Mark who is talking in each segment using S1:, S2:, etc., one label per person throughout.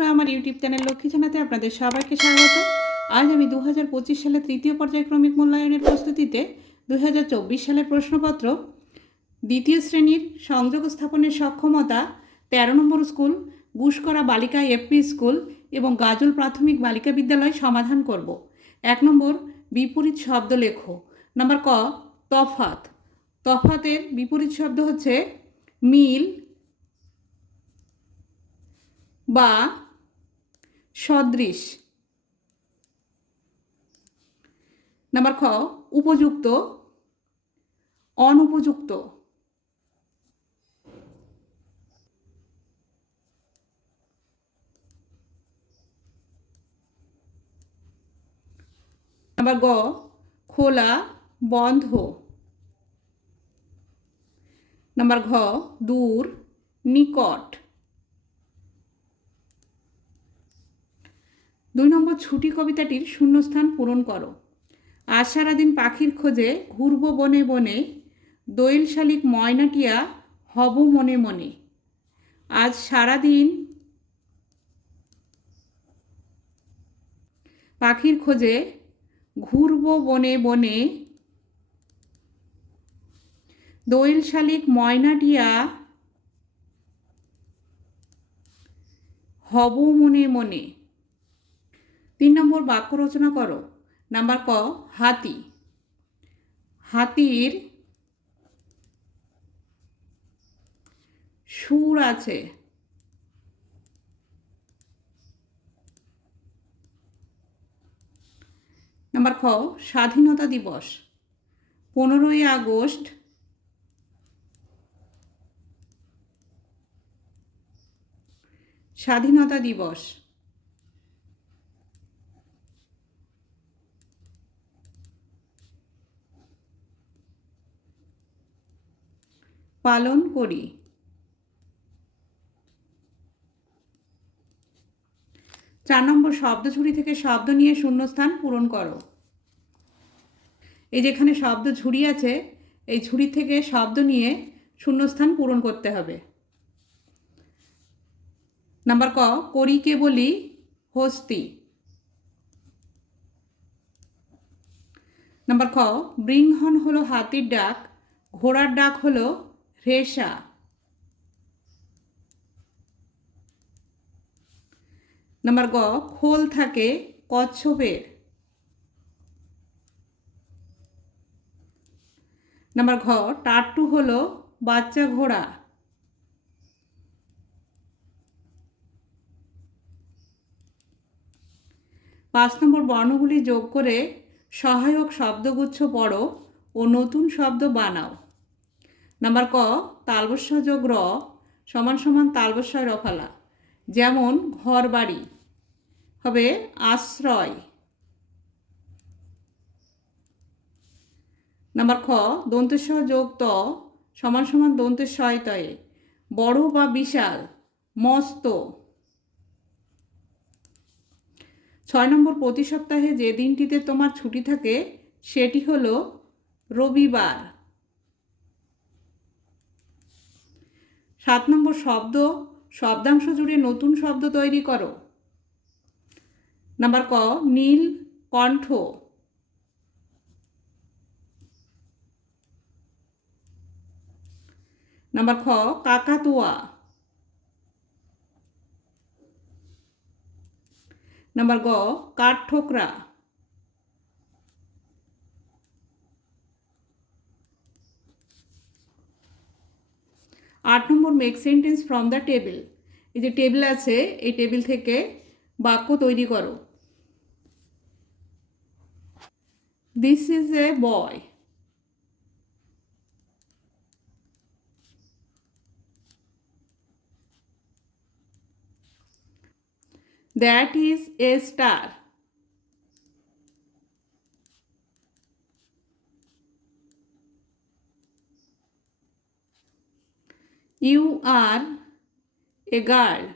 S1: বন্ধুরা আমার YouTube channel Lakshmi জানাতে আপনাদের সবাইকে স্বাগত আজ আমি দু সালে তৃতীয় পর্যায়ক্রমিক মূল্যায়নের প্রস্তুতিতে দু সালের প্রশ্নপত্র দ্বিতীয় শ্রেণীর সংযোগ স্থাপনের সক্ষমতা ১৩ নম্বর স্কুল গুসকরা বালিকা এফপি স্কুল এবং গাজল প্রাথমিক বালিকা বিদ্যালয় সমাধান করব এক নম্বর বিপরীত শব্দ লেখো নম্বর ক তফাত তফাতের বিপরীত শব্দ হচ্ছে মিল বা সদৃশ নাম্বার খ উপযুক্ত অনুপযুক্ত নাম্বার গ খোলা বন্ধ নাম্বার ঘ দূর নিকট দুই নম্বর ছুটি কবিতাটির শূন্যস্থান পূরণ করো আজ সারাদিন পাখির খোঁজে ঘুরব বনে বনে দোয়েল শালিক ময়নাটিয়া হব মনে মনে আজ সারাদিন পাখির খোঁজে ঘুরব বনে বনে দোয়েল শালিক ময়নাটিয়া হব মনে মনে তিন নম্বর বাক্য রচনা করো নাম্বার ক হাতি হাতির সুর আছে নাম্বার খ স্বাধীনতা দিবস পনেরোই আগস্ট স্বাধীনতা দিবস পালন করি চার নম্বর শব্দ ঝুড়ি থেকে শব্দ নিয়ে শূন্যস্থান পূরণ করো এই যেখানে শব্দ ঝুড়ি আছে এই ঝুড়ি থেকে শব্দ নিয়ে শূন্যস্থান পূরণ করতে হবে নাম্বার ক করি কে বলি হস্তি নাম্বার খ বৃংহন হলো হাতির ডাক ঘোড়ার ডাক হলো রেশা নাম্বার গ খোল থাকে কচ্ছপের নাম্বার ঘ টাট্টু হলো বাচ্চা ঘোড়া পাঁচ নম্বর বর্ণগুলি যোগ করে সহায়ক শব্দগুচ্ছ পড়ো ও নতুন শব্দ বানাও নাম্বার ক তালবস্য যোগ র সমান সমান তালবস্যয় রফালা যেমন ঘর বাড়ি হবে আশ্রয় নাম্বার খ দন্তস্ব যোগ ত সমান সমান দন্তস্বয় তয়ে বড় বা বিশাল মস্ত ছয় নম্বর প্রতি সপ্তাহে যে দিনটিতে তোমার ছুটি থাকে সেটি হলো রবিবার সাত নম্বর শব্দ শব্দাংশ জুড়ে নতুন শব্দ তৈরি করো নাম্বার ক নীল কণ্ঠ নাম্বার খ কাকাতুয়া নাম্বার গ কাঠঠোকরা আট নম্বর make sentence from the table এই যে টেবিল আছে এই টেবিল থেকে বাক্য তৈরি করো this is a boy that is a star You are a girl.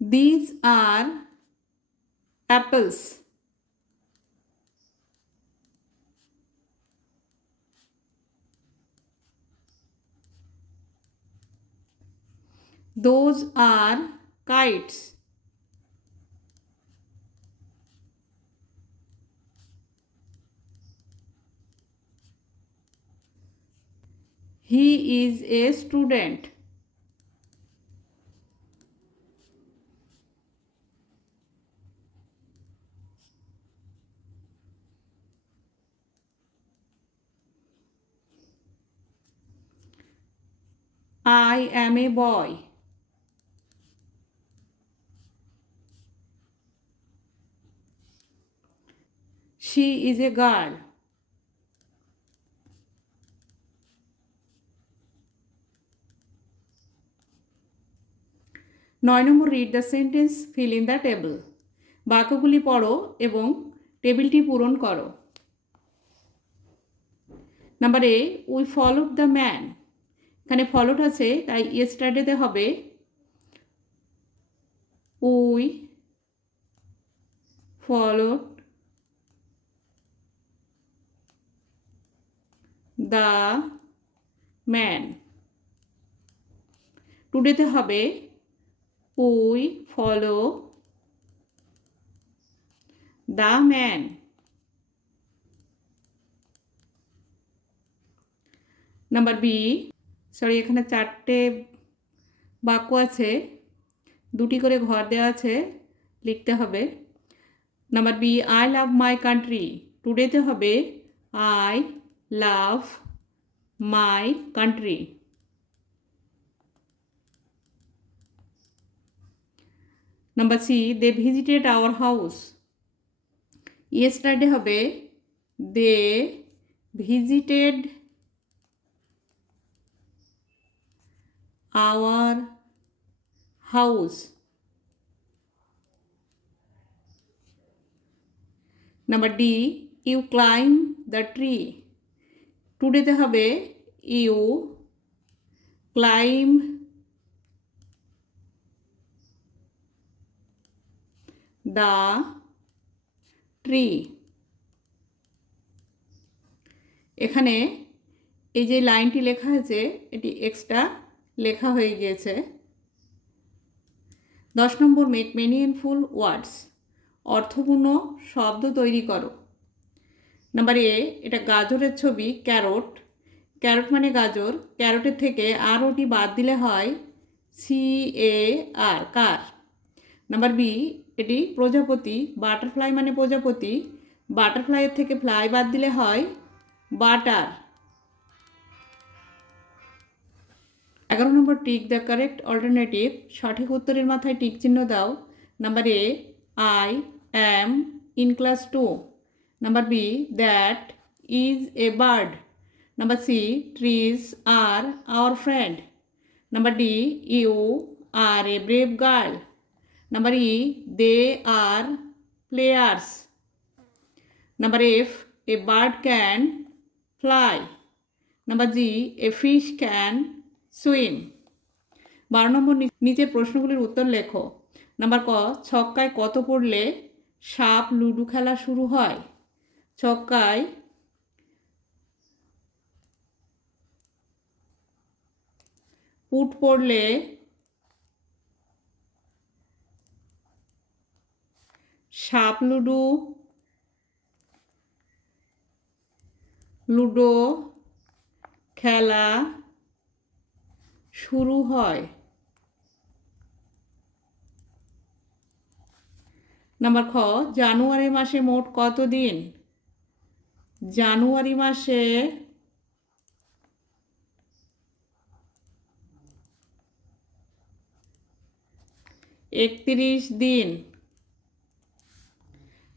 S1: These are apples. Those are kites. He is a student. I am a boy. She is a girl. নয় নম্বর read the sentence fill in the table বাক্যগুলি পড়ো এবং টেবিলটি পূরণ করো number A we follow the man এখানে followed আছে তাই ইয়েস্টারডেতে হবে উই ফলো দ্য ম্যান টুডেতে হবে we follow the man number B sorry এখানে চারটে বাক্য আছে দুটি করে ঘর দেওয়া আছে লিখতে হবে number B I love my country টুডেতে হবে I love my country Number C, they visited our house. Yesterday hobe they visited our house. Number D, you climb the tree. Today they hobe you climb the tree এখানে এই যে লাইনটি লেখা আছে এটি extra লেখা হয়ে গিয়েছে দশ নম্বর মেক ফুল ওয়ার্ডস অর্থপূর্ণ শব্দ তৈরি করো নাম্বার এ এটা গাজরের ছবি ক্যারট ক্যারট মানে গাজর ক্যারটের থেকে আর ওটি বাদ দিলে হয় C A R car number B এটি প্রজাপতি বাটারফ্লাই মানে প্রজাপতি বাটারফ্লাইয়ের থেকে ফ্লাই বাদ দিলে হয় বাটার এগারো নম্বর টিক দ্য কারেক্ট অল্টারনেটিভ সঠিক উত্তরের মাথায় টিক চিহ্ন দাও number A I am in class two number B that is a bird number C trees are our friend number D you are a brave girl Number E, they are players. Number F, a bird can fly. Number G, a fish can swim. বারো নম্বর নিচের প্রশ্নগুলির উত্তর লেখো number ক ছক্কায় কত পড়লে সাপ ludo খেলা শুরু হয় ছক্কায় পুট পড়লে সাপ লুডো লুডো খেলা শুরু হয় নাম্বার খ জানুয়ারি মাসে মোট কত দিন জানুয়ারি মাসে একত্রিশ দিন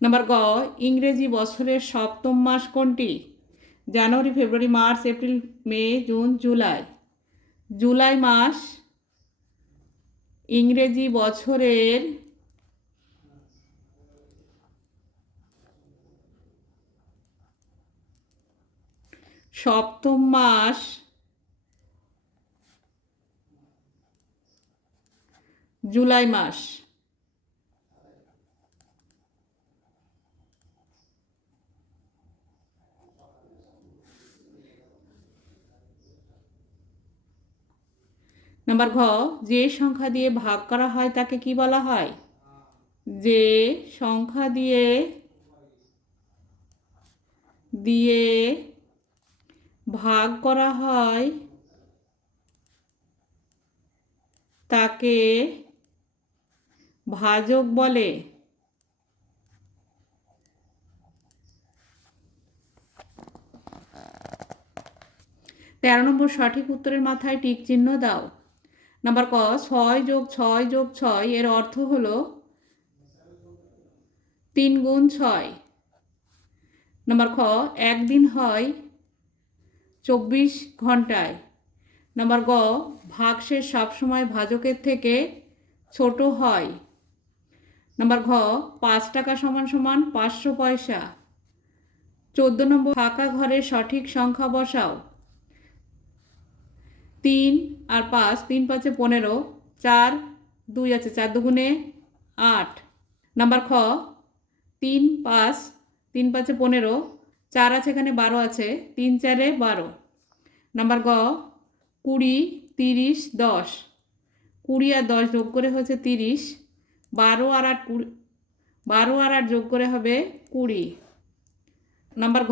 S1: নাম্বার গ ইংরেজি বছরের সপ্তম মাস কোনটি জানুয়ারি ফেব্রুয়ারি মার্চ এপ্রিল মে জুন জুলাই জুলাই মাস ইংরেজি বছরের সপ্তম মাস জুলাই মাস নাম্বার ঘ যে সংখ্যা দিয়ে ভাগ করা হয় তাকে কি বলা হয় যে সংখ্যা দিয়ে দিয়ে ভাগ করা হয় তাকে ভাজক বলে তেরো নম্বর সঠিক উত্তরের মাথায় টিক চিহ্ন দাও নাম্বার ক ছয় যোগ ছয় যোগ ছয় এর অর্থ হল তিন গুণ ছয় নাম্বার খ একদিন হয় চব্বিশ ঘন্টায় নাম্বার গ ভাগশেষ সবসময় ভাজকের থেকে ছোট হয় নাম্বার ঘ পাঁচ টাকা সমান সমান পাঁচশো পয়সা চোদ্দ নম্বর ফাঁকা ঘরে সঠিক সংখ্যা বসাও তিন আর পাঁচ তিন পাঁচে পনেরো চার দুই আছে চার দুগুণে আট নাম্বার খ তিন পাঁচ তিন পাঁচে পনেরো চার আছে এখানে বারো আছে তিন চারে বারো নাম্বার গ কুড়ি তিরিশ দশ কুড়ি আর দশ যোগ করে হচ্ছে তিরিশ বারো আর আট কুড়ি বারো আর আট যোগ করে হবে কুড়ি নাম্বার ঘ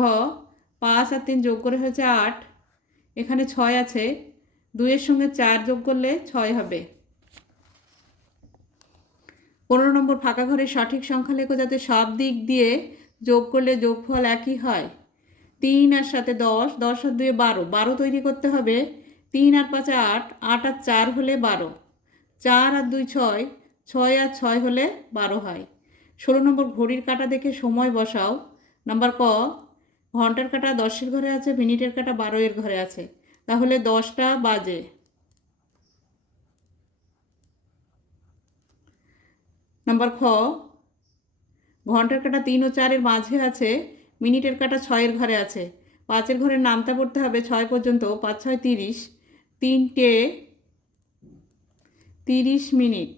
S1: পাঁচ আর তিন যোগ করে হয়েছে আট এখানে ছয় আছে দুইয়ের সঙ্গে চার যোগ করলে ছয় হবে পনেরো নম্বর ফাঁকা ঘরে সঠিক সংখ্যা লেখো যাতে সব দিক দিয়ে যোগ করলে যোগফল একই হয় তিন আর সাথে দশ দশ আর দুয়ে বারো বারো তৈরি করতে হবে তিন আর পাঁচ আট আট আর চার হলে বারো চার আর দুই ছয় ছয় আর ছয় হলে বারো হয় ষোলো নম্বর ঘড়ির কাটা দেখে সময় বসাও নাম্বার ক ঘন্টার কাটা দশের ঘরে আছে মিনিটের কাটা বারো এর ঘরে আছে তাহলে দশটা বাজে নাম্বার খ ঘন্টার কাটা তিন ও চারের মাঝে আছে মিনিটের কাটা ছয়ের ঘরে আছে পাঁচের ঘরের নামতা পড়তে হবে ছয় পর্যন্ত পাঁচ ছয় তিরিশ তিনটে তিরিশ মিনিট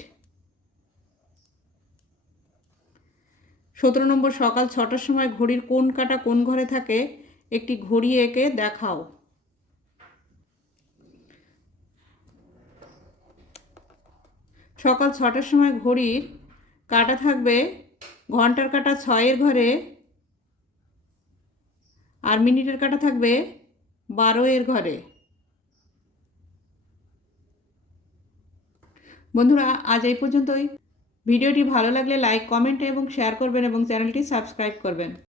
S1: সতেরো নম্বর সকাল ছটার সময় ঘড়ির কোন কাটা কোন ঘরে থাকে একটি ঘড়ি এঁকে দেখাও সকাল ছটার সময় ঘড়ির কাটা থাকবে ঘন্টার কাটা ছয়ের ঘরে আর মিনিটের কাটা থাকবে বারো এর ঘরে বন্ধুরা আজ এই পর্যন্তই ভিডিওটি ভালো লাগলে লাইক কমেন্ট এবং শেয়ার করবেন এবং চ্যানেলটি সাবস্ক্রাইব করবেন